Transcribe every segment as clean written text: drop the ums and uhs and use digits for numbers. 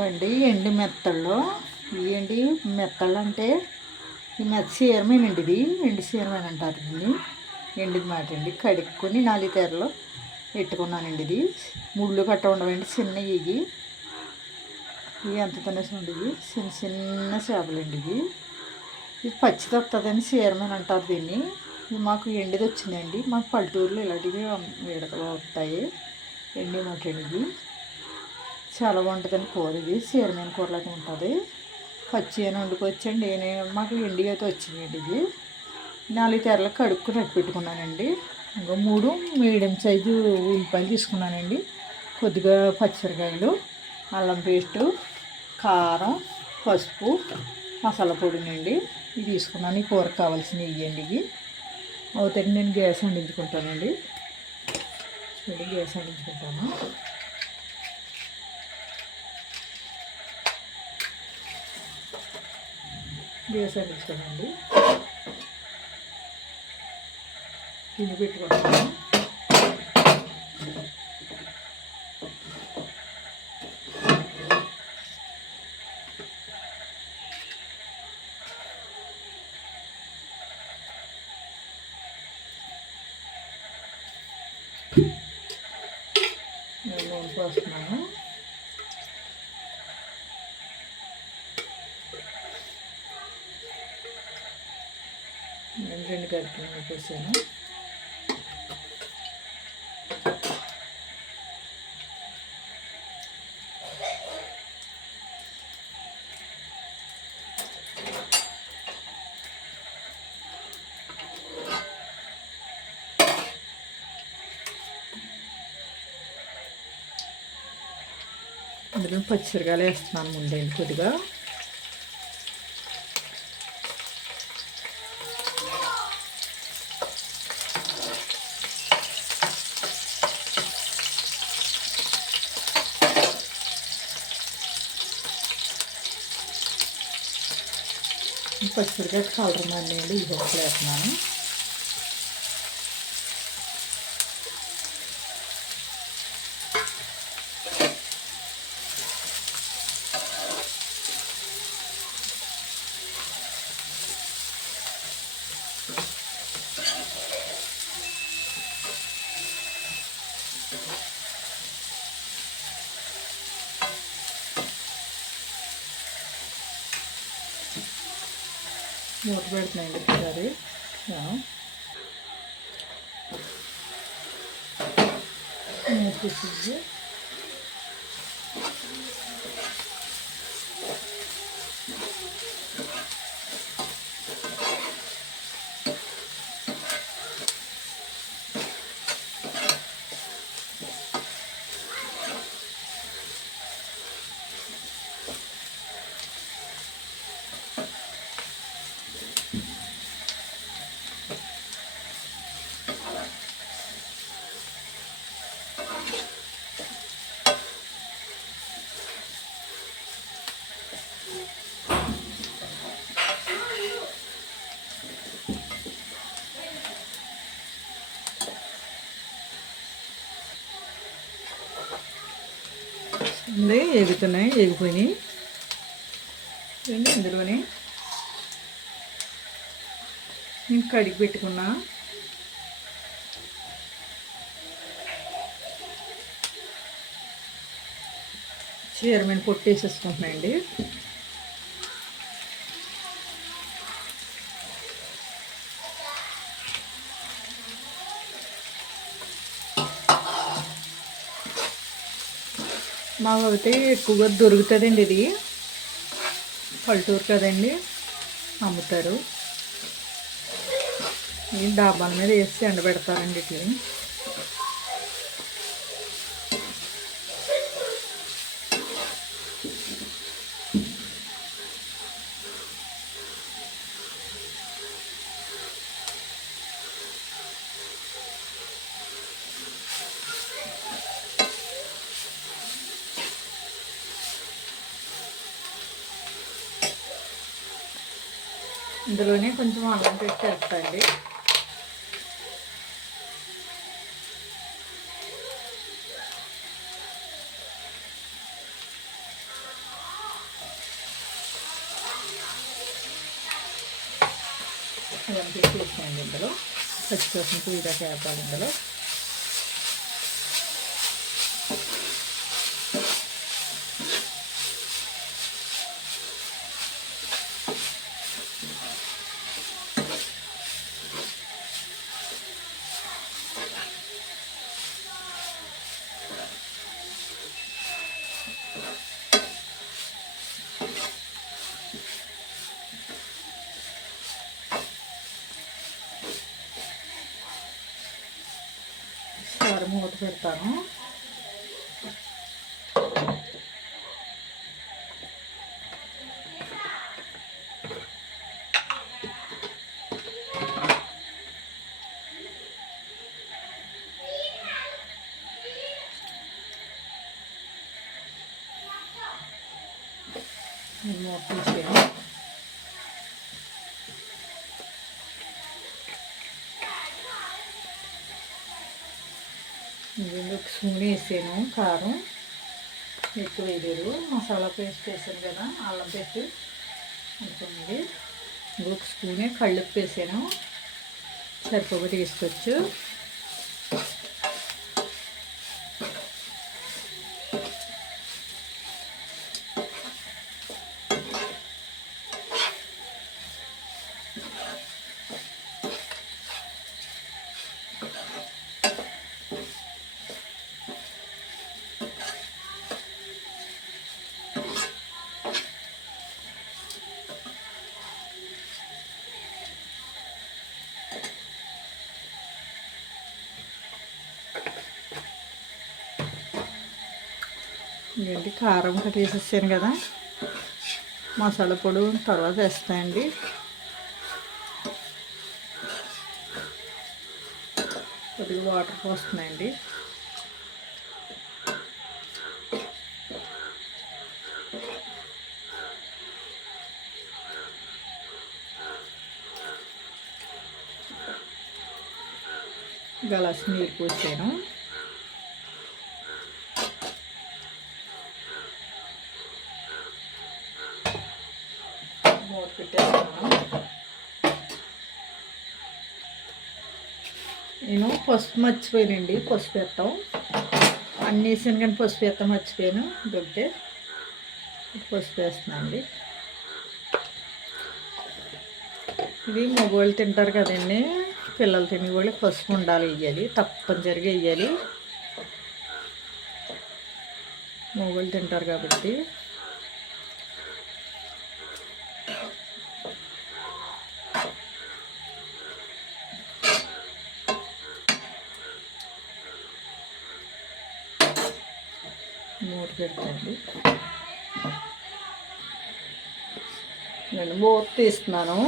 ఇవ్వండి ఎండి మెత్తళ్ళు. ఇవేంటి మెత్తళ్ళు అంటే ఈ మెత్త చీరమేనండి. ఇది ఎండి చీరమేన అంటారు దీన్ని. ఎండిది మాట అండి. కడుక్కొని 4 తెరలు పెట్టుకున్నానండి. ఇది ముళ్ళు గట్ట ఉండవండి, చిన్నవి. ఇవి ఎంత తినేసి ఉండేవి చిన్న చిన్న చేపలండి. ఇది పచ్చిది వస్తుందని చీరమేన అంటారు దీన్ని. ఇది మాకు ఎండిది వచ్చిందండి. మాకు పల్లెటూరులో ఇలాంటివి విడతలు వస్తాయి. ఎండి మాట అండి. చాలా బాగుంటుందండి కూర. ఇది చీరమైన కూరలాగా ఉంటుంది. పచ్చి అని వండుకొచ్చండి. మాకు ఎండి అయితే వచ్చిందండి. ఇది 4 తెరలకు కడుక్కుని రెట్టి పెట్టుకున్నానండి. ఇంకా 3 మీడియం సైజు ఉల్లిపాయలు తీసుకున్నానండి. కొద్దిగా పచ్చిమిరకాయలు, అల్లం పేస్టు, కారం, పసుపు, మసాలా పొడినండి ఇది తీసుకున్నాను. ఈ కూరకు కావాల్సినవి ఇవ్వండి. ఇవి అవుతాయి. నేను గ్యాస్ అందించుకుంటానండి. చూడండి, గ్యాస్ అందించుకుంటాను. గ్యాస్ అందించుకోనండి. గిన్నె పెట్టుకుంటాను. నూనె పోస్తున్నాను. నేను 2 గరిటెలు పోసాను. అందులో పచ్చిమిరకాయలు వేస్తున్నాను ముందండి. కొద్దిగా పచ్చిమిరకాయ కలర్ మండి ఇది ఒకటి వేస్తున్నాను. మూత పెడుతున్నాయండి ఒకసారి. మూత తీసి ఎగుతున్నాయి, ఎగిపోయినాయి. ఇందులోనే నేను కడిగి పెట్టుకున్నా చీరమైన పొట్టు వేసేసుకుంటున్నాయండి. మాకు అయితే ఎక్కువగా దొరుకుతుందండి. ఇది పల్లెటూరు కదండి, అమ్ముతారు. ఈ డాబాల మీద వేసి ఎండబెడతారండి. ఇట్లా ఇందులోనే కొంచెం అల్లం పెట్టి వేస్తాండి. ఇవన్నీ వేసేయండి. ఇందులో పచ్చికోసం కూరదాకా వేపాలి. ఇందులో సారి మూత పెడతాను. మూత తీసేయండి. ఇందులో ఒక స్పూన్ వేసాను కారం, ఎక్కువ వేయలేదు. మసాలా పేస్ట్ వేసాను కదా, అల్లం పెట్టి అనుకోండి. ఇంకొక స్పూనే కళ్ళుప్పు వేసాను, సరిపోగా తీసుకోవచ్చు. ఏంటి కారం ఒకటి వేసేసాను కదా, మసాలా పొడి తర్వాత వేస్తాయండి. కొద్దిగా వాటర్ పోస్తున్నాయండి. గలాస్ నీరు పోసాను. మూత పెట్టేస్తున్నాను. నేను పసుపు మర్చిపోయానండి, పసుపు వేస్తాం అన్నీ వేసాను కానీ పసుపు వేస్తాం మర్చిపోయాను. దొరికితే పసుపు వేస్తున్నాను అండి. ఇది మగవాళ్ళు తింటారు కదండి, పిల్లలు తినేవాళ్ళు పసుపు ఉండాలి, వేయాలి, తప్పనిసరిగా వేయాలి. మగవాళ్ళు తింటారు కాబట్టి. మూత పెడతాండి. నేను మూత తీస్తున్నాను.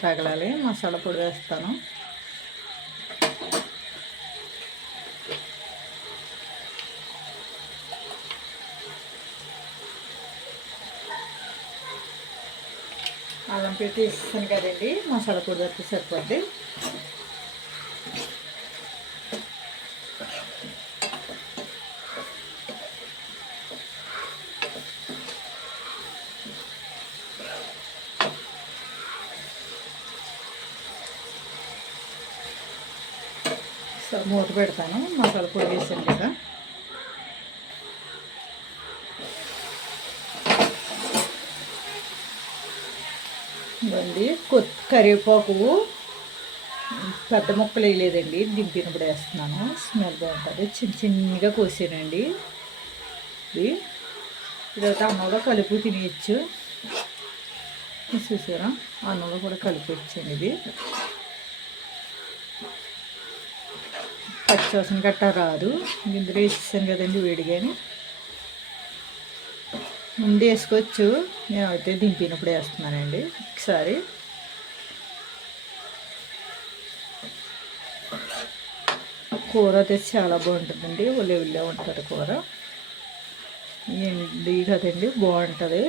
తగలాలి. మసాలా పొడి వేస్తాను. అల్లం పెట్టి వేస్తాను కదండి, మసాలా పొడి వస్తే సరిపోద్ది. మూత పెడతాను. మసాలా పొడి వేసాను కదా, ఇవ్వండి. కరివేపాకు పెద్ద ముక్కలు వేయలేదండి, దింపినప్పుడు వేస్తున్నాను. స్మెల్ బాగుంటుంది. చిన్నగా కోసానండి. ఇదైతే అన్నంలో కలుపు తినేయచ్చు. చూసారా, అన్నంలో కూడా కలిపి వచ్చాను. ఇది పచ్చివాసన గట్ట రాదు. ఇందులో వేసేసాను కదండి వేడిగాని. ముందు వేసుకోవచ్చు, నేనైతే దింపినప్పుడు వేస్తున్నానండి. ఒకసారి కూర అయితే చాలా బాగుంటుందండి. ఉల్లి ఉల్లి ఉంటుంది కూర. ఎండి కదండి, బాగుంటుంది.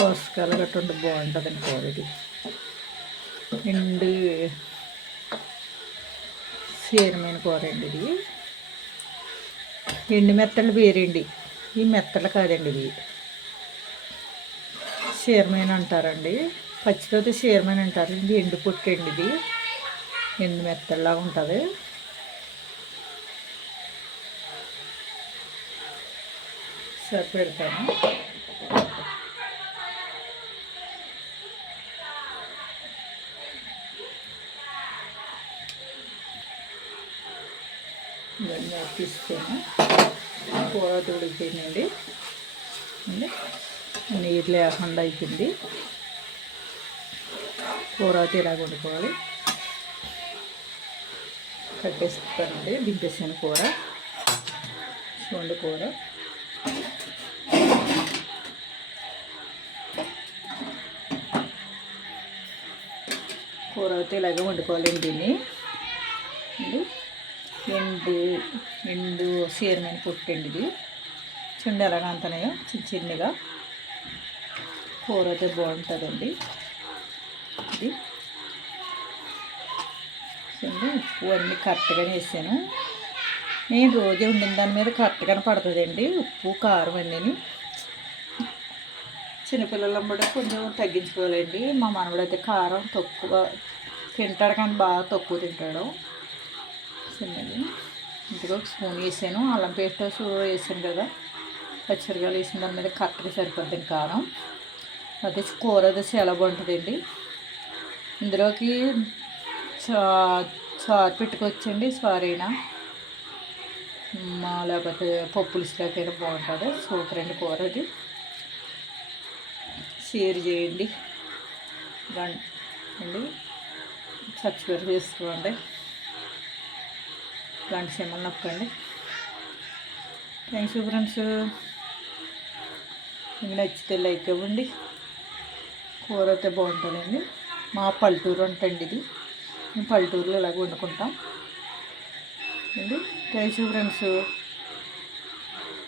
పోషకాలు గట్రా ఉంటే బాగుంటుందండి కూర ఇది. ఎండు చీరమైన కూర అండి ఇది. ఎండు మెత్తలు వేరండి, ఈ మెత్తలు కాదండి ఇవి. చీరమైన అంటారండి, పచ్చితోటి చీరమైన అంటారు. ఇది ఎండు పుట్టండి, ఇది ఎండు మెత్తల్లా ఉంటుంది. సరి పెడతాను. ఇవన్నీ తీసుకొని కూర ఉడికిపోయిందండి, నీరు లేకుండా అయిపోయింది. కూర అయితే ఇలాగ వండుకోవాలి. కట్టేస్తానండి, దింపేసాను కూర. చూడండి కూర అయితే ఇలాగే వండుకోవాలండి. దీన్ని ఎండు చీరమైన పుట్టండి ఇది. చూడండి ఎలాగ అంతనాయో చిన్నగా. కూర అయితే బాగుంటుందండి ఇది. చూడండి ఉప్పు అన్నీ కరెక్ట్గానే వేసాను. నేను రోజు వండిన దాని మీద కరెక్ట్గానే పడుతుందండి ఉప్పు కారం అన్నీ. చిన్నపిల్లలు కూడా కొంచెం తగ్గించుకోవాలండి. మా మనవడైతే కారం తక్కువ తింటాడు, కానీ బాగా తక్కువ తింటాడు. చిన్నది ఇంటికి ఒక స్పూన్ వేసాను. అల్లం పేస్ట్ వేసాను కదా, పచ్చిమిరకాయలు వేసిన దాని మీద కరెక్ట్గా సరిపోద్దండి కారం. అదే కూర అయితే చాలా బాగుంటుందండి. ఇందులోకి చారు పెట్టుకోవచ్చండి, సారైనా లేకపోతే పప్పులుసులోకైనా బాగుంటుంది. సూపర్ అండి కూర అది. షేర్ చేయండి అండి, సబ్స్క్రైబ్ చేసుకోండి, ఇలాంటి సిమ్మలు నొక్కండి. Thanks friends. మీకు నచ్చితే లైక్ ఇవ్వండి. కూర అయితే బాగుంటుందండి. మా పల్లెటూరు ఉంటుంది ఇది. మేము పల్లెటూరులో ఇలాగ వండుకుంటాం అండి. Thanks friends.